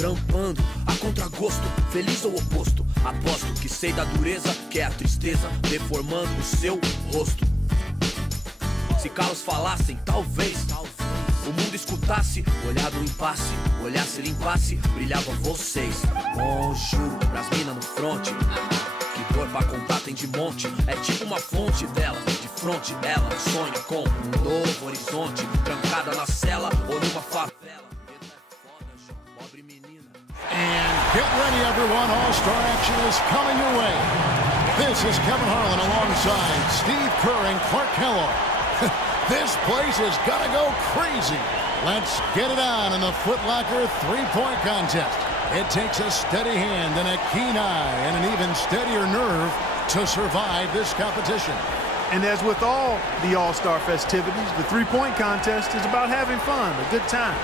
trampando a contragosto, feliz ou oposto. Aposto que sei da dureza, que é a tristeza deformando o seu rosto. Se calos falassem, talvez o mundo escutasse, olhar do impasse, olhasse, limpasse, brilhava vocês. Juro, pras minas no fronte, que dor pra contar tem de monte. É tipo uma fonte dela, de fronte ela sonha com um novo horizonte, trancada na cela ou numa favela. Pobre menina. And get ready everyone, All-Star action is coming your way. This is Kevin Harlan alongside Steve Kerr and Clark Kellogg. This place is gonna go crazy. Let's get it on in the Foot Locker three-point contest. It takes a steady hand and a keen eye and an even steadier nerve to survive this competition. And as with all the All-Star festivities, the three-point contest is about having fun, a good time.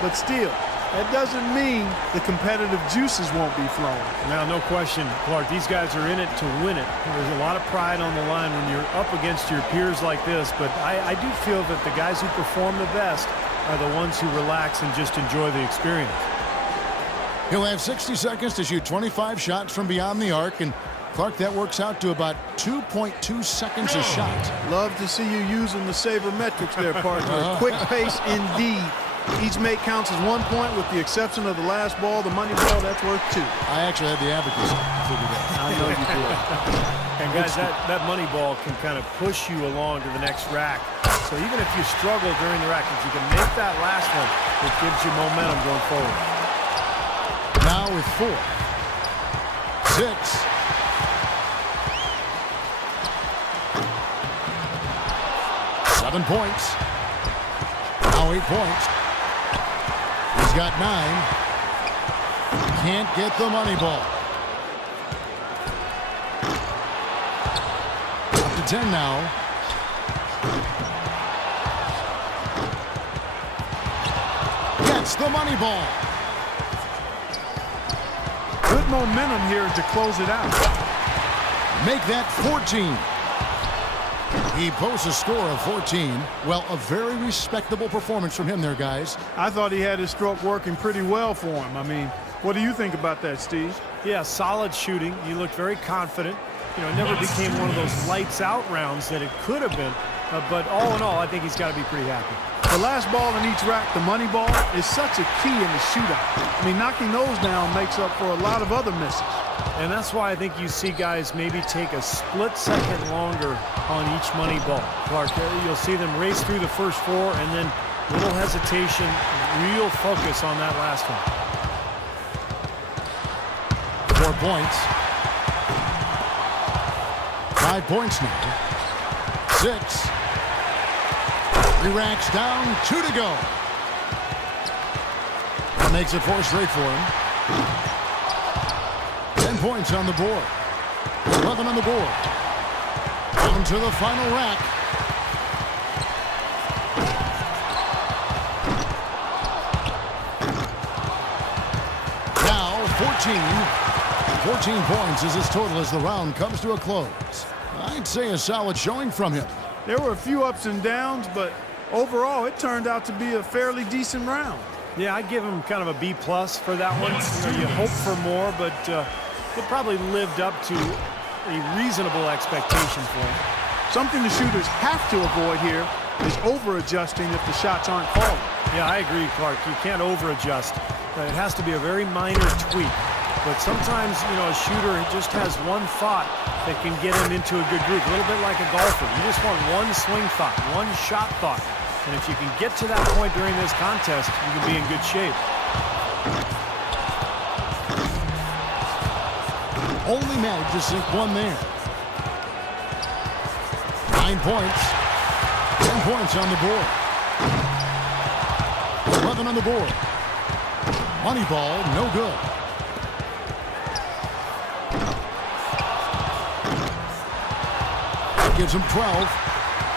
But still, that doesn't mean the competitive juices won't be flowing. Now, no question, Clark, these guys are in it to win it. There's a lot of pride on the line when you're up against your peers like this, but I do feel that the guys who perform the best are the ones who relax and just enjoy the experience. He'll have 60 seconds to shoot 25 shots from beyond the arc, and Clark, that works out to about 2.2 seconds a shot. Love to see you using the sabermetrics there, partner. Quick pace indeed. Each make counts as 1 point with the exception of the last ball, the money ball, that's worth 2. I actually had the abacus figured out. I know you did. And guys, that money ball can kind of push you along to the next rack. So even if you struggle during the rack, if you can make that last one, it gives you momentum going forward. Now with 4, 6, 7 points. Now 8 points. He's got 9. Can't get the money ball. Up to 10 now. Gets the money ball. Good momentum here to close it out. Make that 14. He posts a score of 14. Well, a very respectable performance from him there, guys. I thought he had his stroke working pretty well for him. I mean, what do you think about that, Steve? Yeah, solid shooting. You looked very confident. You know, it never became one of those lights-out rounds that it could have been. But all in all, I think he's got to be pretty happy. The last ball in each rack, the money ball, is such a key in the shootout. I mean, knocking those down makes up for a lot of other misses. And that's why I think you see guys maybe take a split second longer on each money ball. Clark, you'll see them race through the first 4 and then little hesitation, real focus on that last one. 4 points. 5 points now. 6. 3 racks down, 2 to go. That makes it 4 straight for him. 10 points on the board. 11 on the board. Down to the final rack. Now 14 points is his total as the round comes to a close. I'd say a solid showing from him. There were a few ups and downs, but overall it turned out to be a fairly decent round. Yeah, I'd give him kind of a B+ for that one. You know, you hope for more, but it probably lived up to a reasonable expectation for him. Something the shooters have to avoid here is over-adjusting if the shots aren't falling. Yeah, I agree, Clark. You can't over-adjust. It has to be a very minor tweak. But sometimes, you know, a shooter just has one thought that can get him into a good groove. A little bit like a golfer. You just want one swing thought, one shot thought. And if you can get to that point during this contest, you can be in good shape. Only managed to sink one there. 9 points. 10 points on the board. 11 on the board. Money ball, no good. That gives him 12.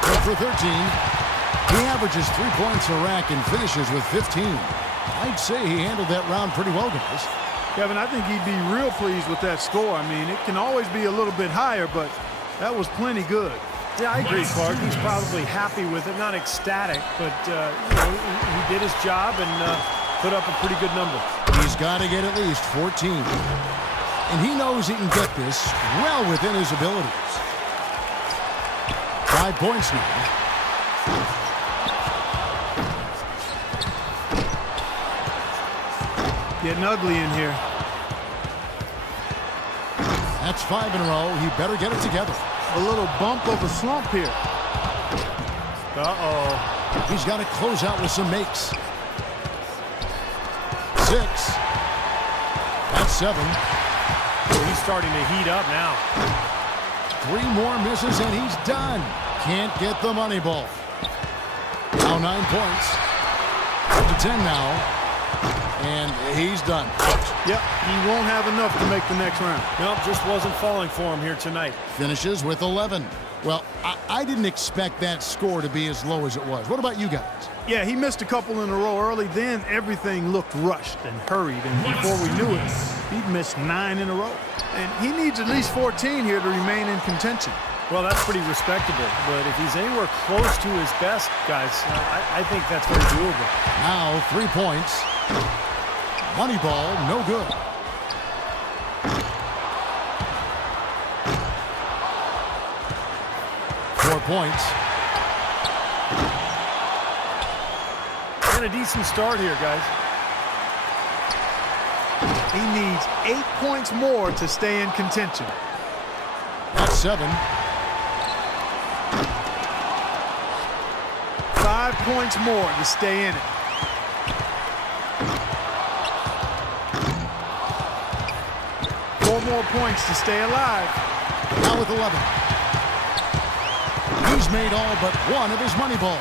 Good for 13. He averages 3 points a rack and finishes with 15. I'd say he handled that round pretty well, guys. Kevin, I think he'd be real pleased with that score. I mean, it can always be a little bit higher, but that was plenty good. Yeah, I agree, Clark. He's probably happy with it, not ecstatic, but you know, he did his job and put up a pretty good number. He's got to get at least 14. And he knows he can get this well within his abilities. 5 points now. Getting ugly in here. That's 5 in a row. He better get it together. A little bump of a slump here. Uh-oh. He's got to close out with some makes. 6. That's 7. He's starting to heat up now. 3 more misses and he's done. Can't get the money ball. Now 9 points. Up to 10 now. And he's done. Yep, he won't have enough to make the next round. Nope, just wasn't falling for him here tonight. Finishes with 11. Well, I didn't expect that score to be as low as it was. What about you guys? Yeah, he missed a couple in a row early. Then everything looked rushed and hurried. And before we knew it, he'd missed 9 in a row. And he needs at least 14 here to remain in contention. Well, that's pretty respectable. But if he's anywhere close to his best, guys, I think that's very doable. Now 3 points. Money ball, no good. Four points. And a decent start here, guys. He needs 8 points more to stay in contention. That's 7. 5 points more to stay in it. More points to stay alive. Now with 11. He's made all but one of his money balls.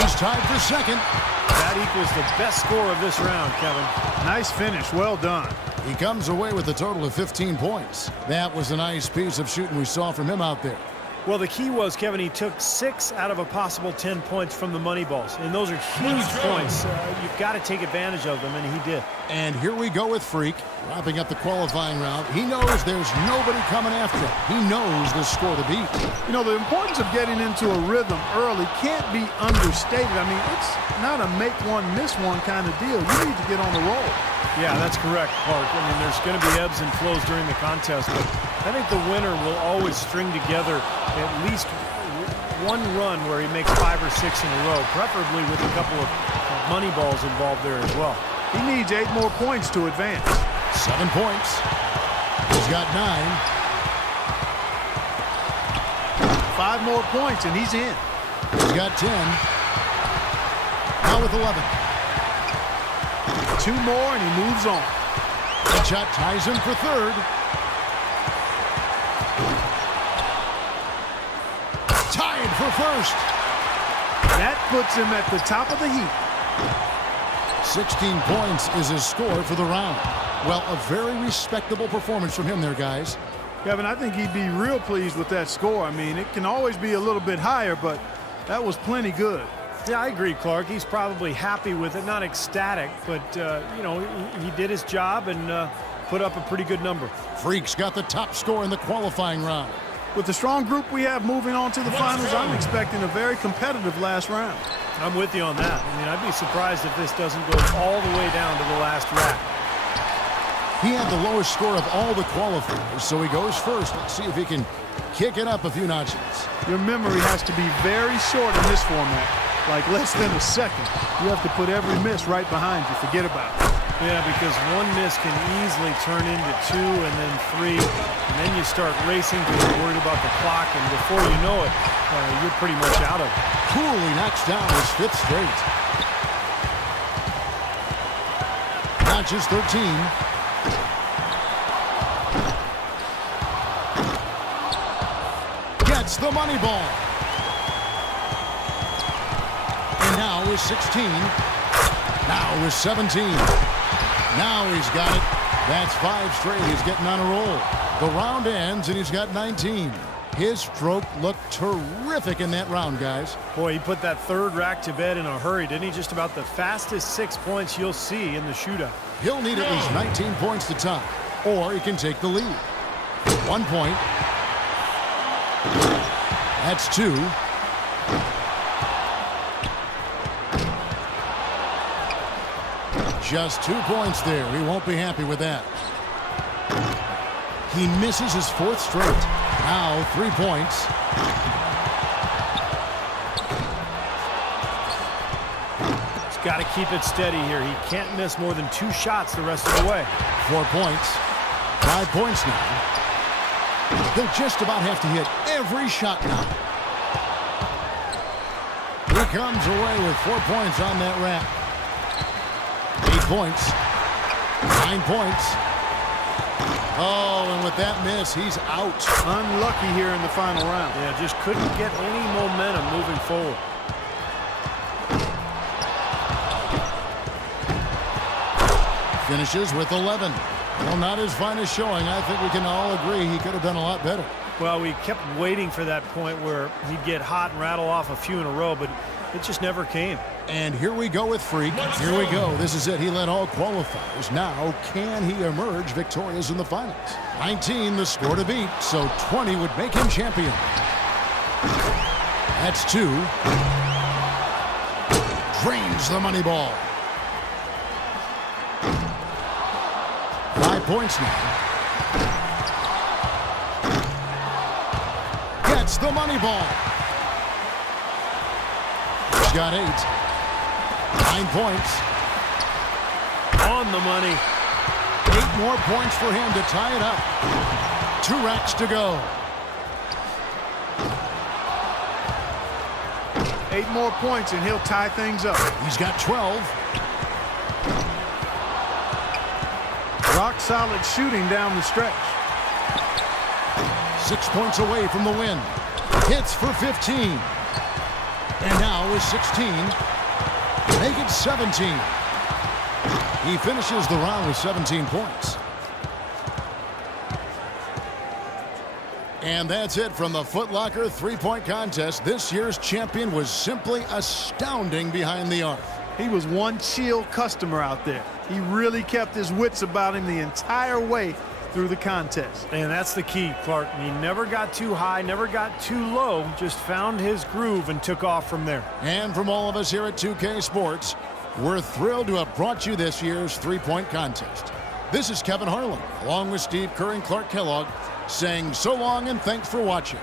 He's tied for second. That equals the best score of this round, Kevin. Nice finish. Well done. He comes away with a total of 15 points. That was a nice piece of shooting we saw from him out there. Well, the key was, Kevin, he took 6 out of a possible 10 points from the money balls. And those are huge points. You've got to take advantage of them, and he did. And here we go with Freak, wrapping up the qualifying round. He knows there's nobody coming after him. He knows the score to beat. You know, the importance of getting into a rhythm early can't be understated. I mean, it's not a make one, miss one kind of deal. You need to get on the roll. Yeah, that's correct, Clark. I mean, there's going to be ebbs and flows during the contest, but I think the winner will always string together at least one run where he makes 5 or 6 in a row, preferably with a couple of money balls involved there as well. He needs 8 more points to advance. 7 points. He's got 9. 5 more points, and he's in. He's got 10. Now with 11. 2 more, and he moves on. That shot ties him for third. Tied for first. That puts him at the top of the heap. 16 points is his score for the round. Well, a very respectable performance from him there, guys. Kevin, I think he'd be real pleased with that score. I mean, it can always be a little bit higher, but that was plenty good. Yeah, I agree, Clark. He's probably happy with it, not ecstatic, but, you know, he did his job and put up a pretty good number. Freak's got the top score in the qualifying round. With the strong group we have moving on to the finals, I'm expecting a very competitive last round. I'm with you on that. I mean, I'd be surprised if this doesn't go all the way down to the last rack. He had the lowest score of all the qualifiers, so he goes first. Let's see if he can kick it up a few notches. Your memory has to be very short in this format, like less than a second. You have to put every miss right behind you. Forget about it. Yeah, because one miss can easily turn into 2 and then 3, and then you start racing because you're worried about the clock, and before you know it, you're pretty much out of it. Coolly knocks down his 5th straight. Notches 13. Gets the money ball. And now is 16. Now is 17. Now he's got it. That's 5 straight. He's getting on a roll. The round ends, and he's got 19. His stroke looked terrific in that round, guys. Boy, he put that 3rd rack to bed in a hurry, didn't he? Just about the fastest 6 points you'll see in the shootout. He'll need at least 19 points to tie, or he can take the lead. 1 point. That's 2. Just 2 points there. He won't be happy with that. He misses his 4th straight. Now 3 points. He's got to keep it steady here. He can't miss more than 2 shots the rest of the way. 4 points. 5 points now. They'll just about have to hit every shot now. He comes away with 4 points on that wrap. 8 points. 9 points. Oh, and with that miss, he's out. Unlucky here in the final round. Yeah, just couldn't get any momentum moving forward. Finishes with 11. Well, not his finest showing. I think we can all agree he could have done a lot better. Well, we kept waiting for that point where he'd get hot and rattle off a few in a row, but it just never came. And here we go with Freak. Here we go. This is it. He led all qualifiers. Now, can he emerge victorious in the finals? 19, the score to beat, so 20 would make him champion. That's 2. Drains the money ball. 5 points now. Gets the money ball. He's got 8. 9 points. On the money. 8 more points for him to tie it up. 2 racks to go. 8 more points and he'll tie things up. He's got 12. Rock solid shooting down the stretch. 6 points away from the win. Hits for 15. And now with 16. Make it 17. He finishes the round with 17 points. And that's it from the Foot Locker 3-point contest. This year's champion was simply astounding behind the arc. He was one chill customer out there. He really kept his wits about him the entire way through the contest. And that's the key, Clark. He never got too high, never got too low, just found his groove and took off from there. And from all of us here at 2K Sports, we're thrilled to have brought you this year's 3-point contest. This is Kevin Harlan, along with Steve Kerr and Clark Kellogg, saying so long and thanks for watching.